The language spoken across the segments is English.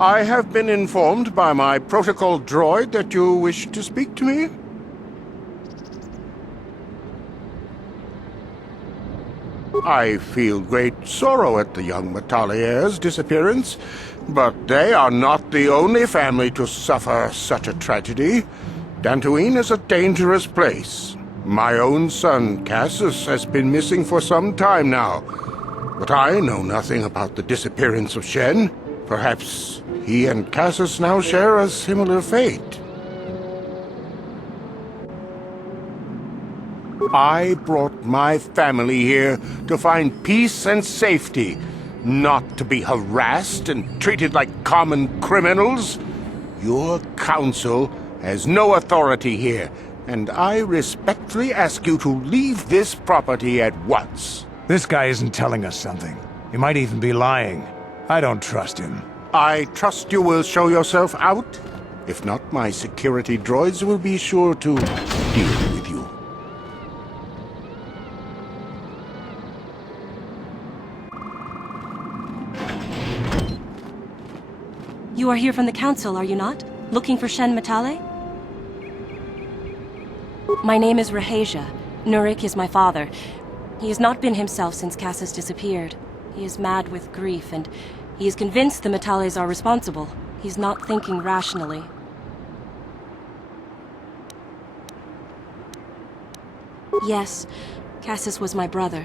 I have been informed by my protocol droid that you wish to speak to me. I feel great sorrow at the young Metalliers' disappearance, but they are not the only family to suffer such a tragedy. Dantooine is a dangerous place. My own son, Cassius, has been missing for some time now, but I know nothing about the disappearance of Shen. Perhaps he and Cassius now share a similar fate. I brought my family here to find peace and safety, not to be harassed and treated like common criminals. Your council has no authority here, and I respectfully ask you to leave this property at once. This guy isn't telling us something. He might even be lying. I don't trust him. I trust you will show yourself out. If not, my security droids will be sure to deal with you. You are here from the Council, are you not? Looking for Shen Matale? My name is Rahasia. Nurik is my father. He has not been himself since Cassius disappeared. He is mad with grief, and he is convinced the Metales are responsible. He's not thinking rationally. Yes, Cassius was my brother.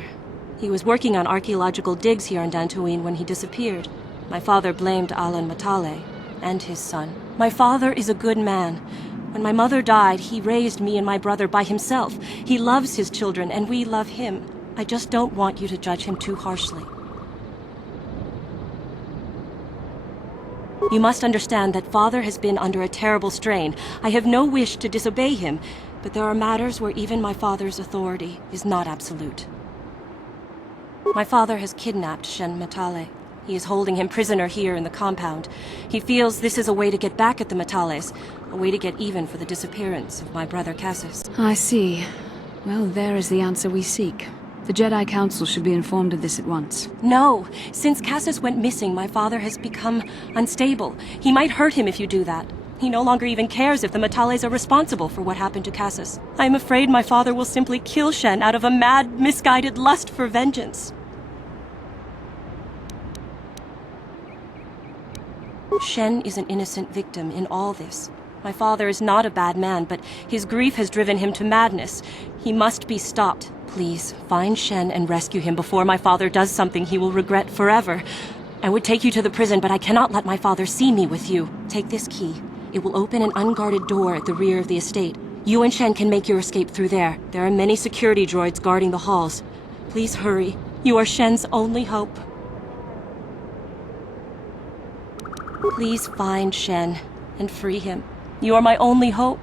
He was working on archaeological digs here in Dantooine when he disappeared. My father blamed Alan Matale and his son. My father is a good man. When my mother died, he raised me and my brother by himself. He loves his children, and we love him. I just don't want you to judge him too harshly. You must understand that Father has been under a terrible strain. I have no wish to disobey him, but there are matters where even my father's authority is not absolute. My father has kidnapped Shen Matale. He is holding him prisoner here in the compound. He feels this is a way to get back at the Metales, a way to get even for the disappearance of my brother Cassius. I see. Well, there is the answer we seek. The Jedi Council should be informed of this at once. No! Since Cassius went missing, my father has become unstable. He might hurt him if you do that. He no longer even cares if the Metales are responsible for what happened to Cassius. I am afraid my father will simply kill Shen out of a mad, misguided lust for vengeance. Shen is an innocent victim in all this. My father is not a bad man, but his grief has driven him to madness. He must be stopped. Please, find Shen and rescue him before my father does something he will regret forever. I would take you to the prison, but I cannot let my father see me with you. Take this key. It will open an unguarded door at the rear of the estate. You and Shen can make your escape through there. There are many security droids guarding the halls. Please hurry. You are Shen's only hope. Please find Shen and free him. You are my only hope.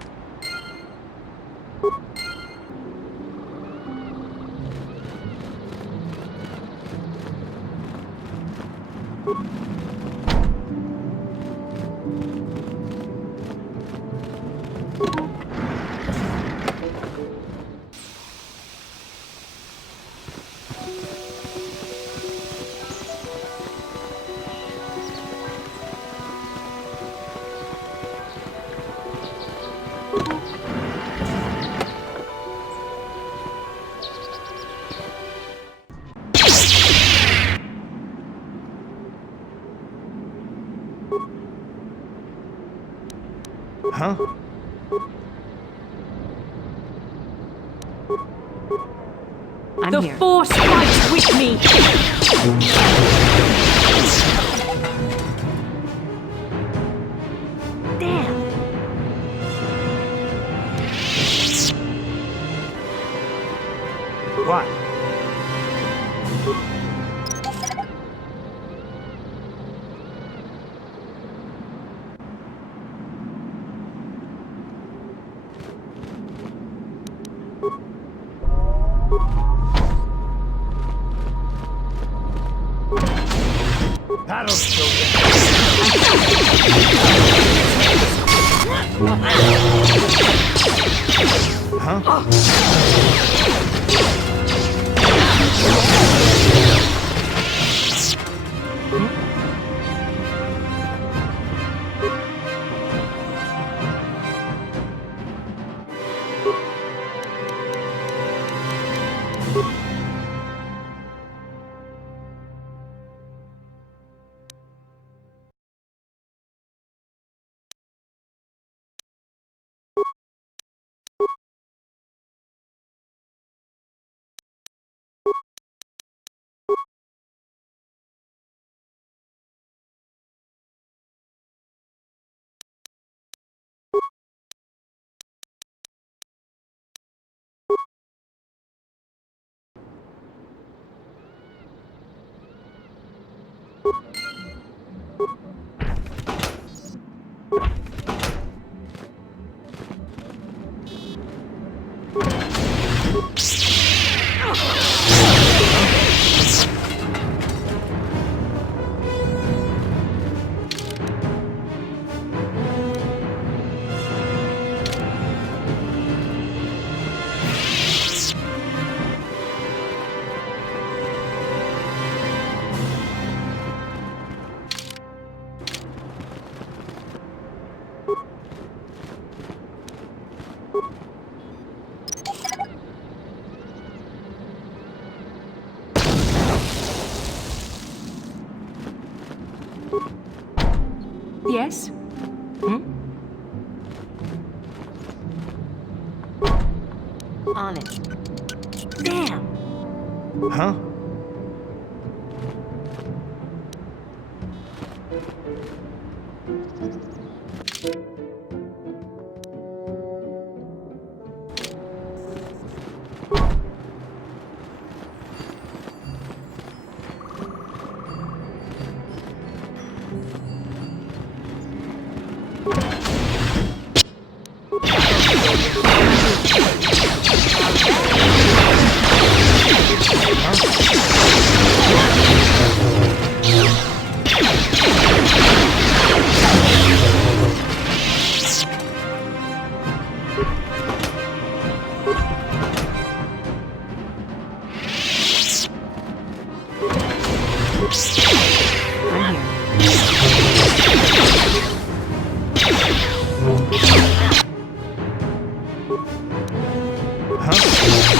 Huh? The Force fights with me! Damn! What? That'll show you. Huh? Yes? On it. Damn! Huh? I'm here.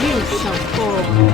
You so full.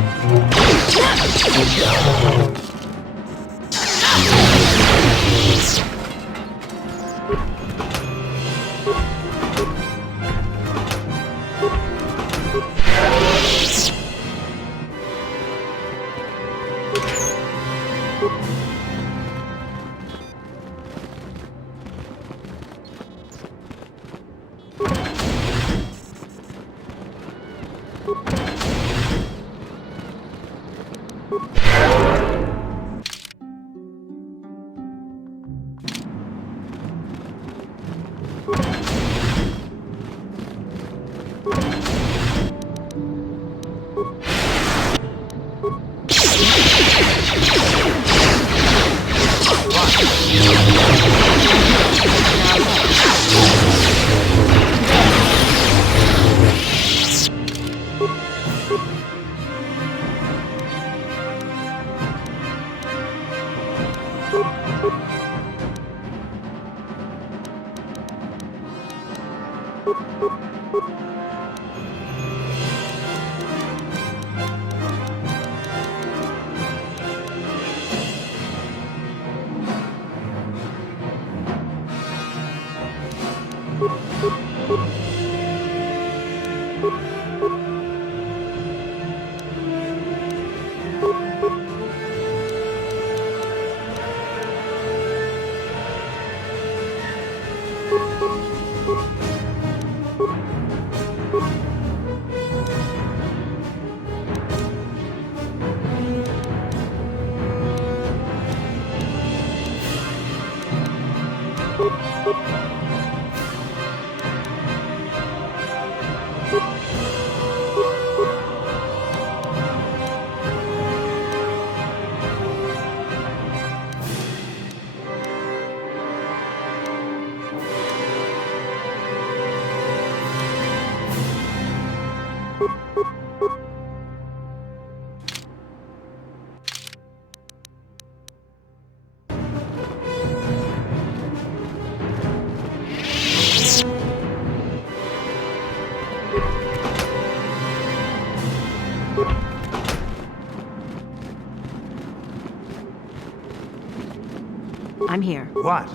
I'm here. What?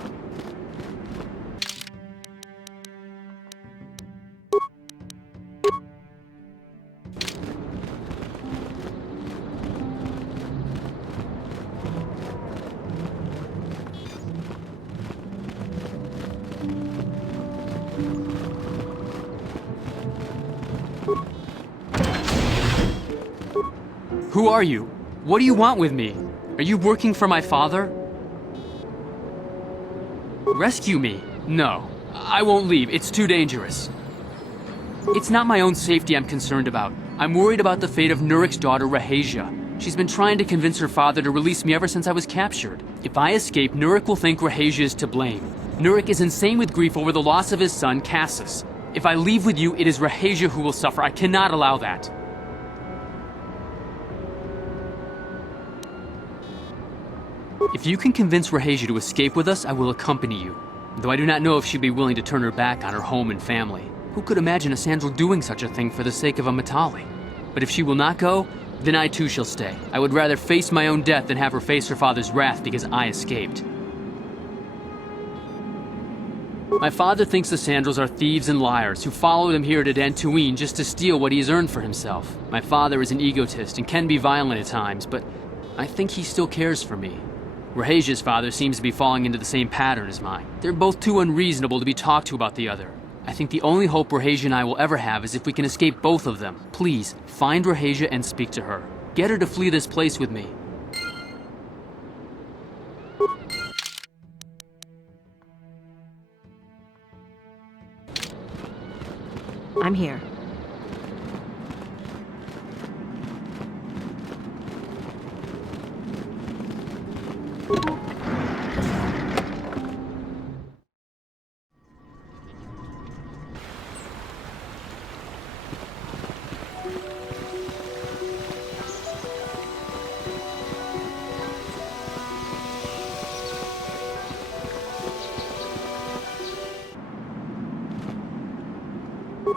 Who are you? What do you want with me? Are you working for my father? Rescue me? No. I won't leave. It's too dangerous. It's not my own safety I'm concerned about. I'm worried about the fate of Nurik's daughter, Rahasia. She's been trying to convince her father to release me ever since I was captured. If I escape, Nurik will think Rahasia is to blame. Nurik is insane with grief over the loss of his son, Cassus. If I leave with you, it is Rahasia who will suffer. I cannot allow that. If you can convince Rahasia to escape with us, I will accompany you. Though I do not know if she'd be willing to turn her back on her home and family. Who could imagine a Sandral doing such a thing for the sake of a Matali? But if she will not go, then I too shall stay. I would rather face my own death than have her face her father's wrath because I escaped. My father thinks the Sandrals are thieves and liars who followed him here to Dantooine just to steal what he has earned for himself. My father is an egotist and can be violent at times, but I think he still cares for me. Rahasia's father seems to be falling into the same pattern as mine. They're both too unreasonable to be talked to about the other. I think the only hope Rahasia and I will ever have is if we can escape both of them. Please, find Rahasia and speak to her. Get her to flee this place with me. I'm here.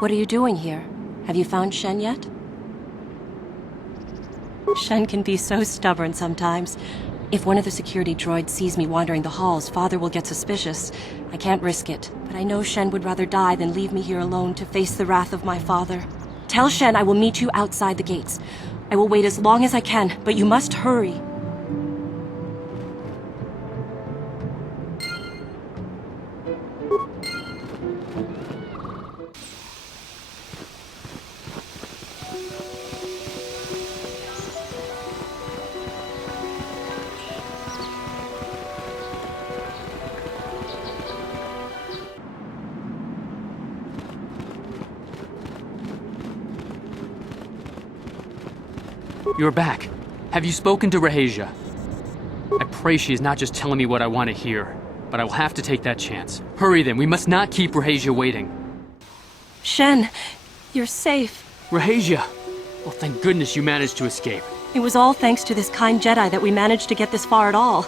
What are you doing here? Have you found Shen yet? Shen can be so stubborn sometimes. If one of the security droids sees me wandering the halls, Father will get suspicious. I can't risk it, but I know Shen would rather die than leave me here alone to face the wrath of my father. Tell Shen I will meet you outside the gates. I will wait as long as I can, but you must hurry. You're back. Have you spoken to Rahasia? I pray she is not just telling me what I want to hear, but I will have to take that chance. Hurry then, we must not keep Rahasia waiting. Shen, you're safe. Rahasia! Well, thank goodness you managed to escape. It was all thanks to this kind Jedi that we managed to get this far at all.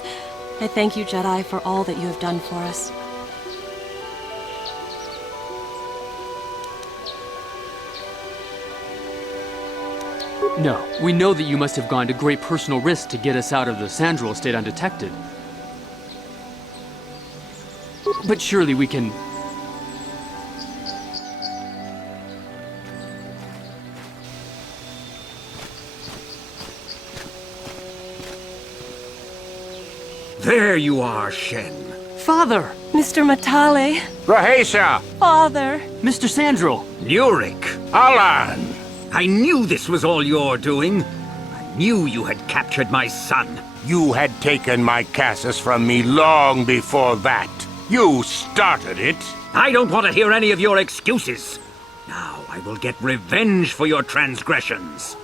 I thank you, Jedi, for all that you have done for us. No, we know that you must have gone to great personal risk to get us out of the Sandral estate undetected. But surely we can... There you are, Shen. Father! Mr. Matale, Rahasia! Father! Mr. Sandral! Nurik! Alan! I knew this was all your doing. I knew you had captured my son. You had taken my Cassus from me long before that. You started it. I don't want to hear any of your excuses. Now I will get revenge for your transgressions.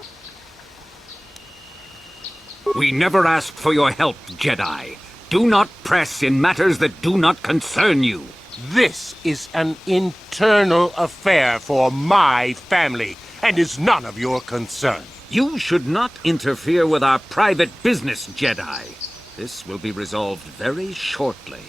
We never asked for your help, Jedi. Do not press in matters that do not concern you. This is an internal affair for my family, and is none of your concern. You should not interfere with our private business, Jedi. This will be resolved very shortly.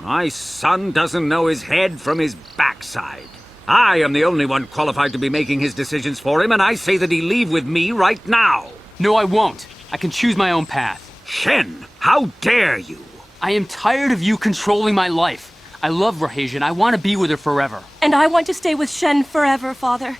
My son doesn't know his head from his backside. I am the only one qualified to be making his decisions for him, and I say that he leave with me right now. No, I won't. I can choose my own path. Shen, how dare you? I am tired of you controlling my life. I love Rahasia and I want to be with her forever. And I want to stay with Shen forever, Father.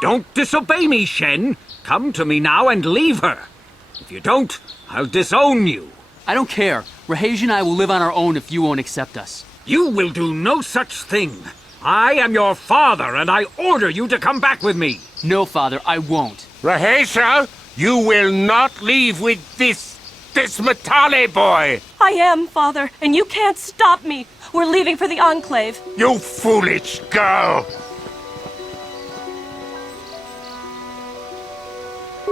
Don't disobey me, Shen. Come to me now and leave her. If you don't, I'll disown you. I don't care. Rahej and I will live on our own if you won't accept us. You will do no such thing. I am your father, and I order you to come back with me. No, Father, I won't. Rahesha, you will not leave with this Matale boy! I am, Father, and you can't stop me. We're leaving for the Enclave. You foolish girl!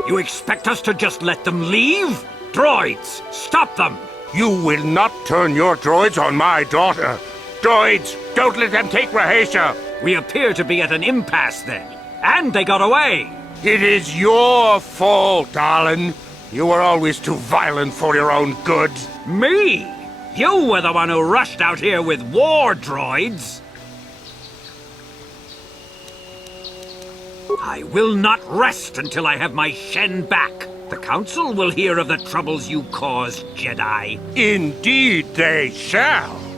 You expect us to just let them leave? Droids, stop them! You will not turn your droids on my daughter. Droids, don't let them take Rahesha. We appear to be at an impasse then. And they got away. It is your fault, darling. You were always too violent for your own good. Me? You were the one who rushed out here with war droids. I will not rest until I have my Shen back. The Council will hear of the troubles you caused, Jedi. Indeed they shall.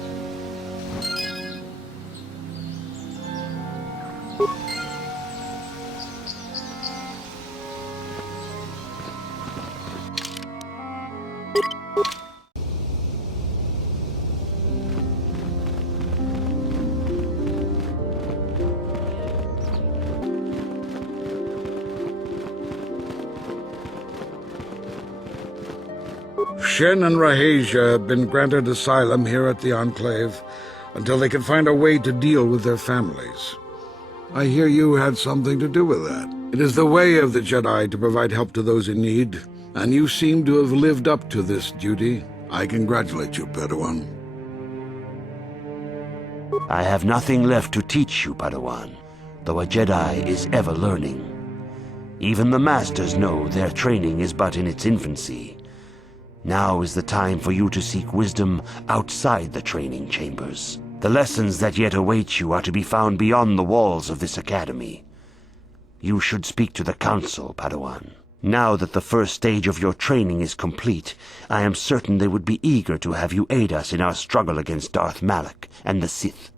Shen and Rahesha have been granted asylum here at the Enclave until they can find a way to deal with their families. I hear you had something to do with that. It is the way of the Jedi to provide help to those in need, and you seem to have lived up to this duty. I congratulate you, Padawan. I have nothing left to teach you, Padawan, though a Jedi is ever learning. Even the Masters know their training is but in its infancy. Now is the time for you to seek wisdom outside the training chambers. The lessons that yet await you are to be found beyond the walls of this academy. You should speak to the Council, Padawan. Now that the first stage of your training is complete, I am certain they would be eager to have you aid us in our struggle against Darth Malak and the Sith.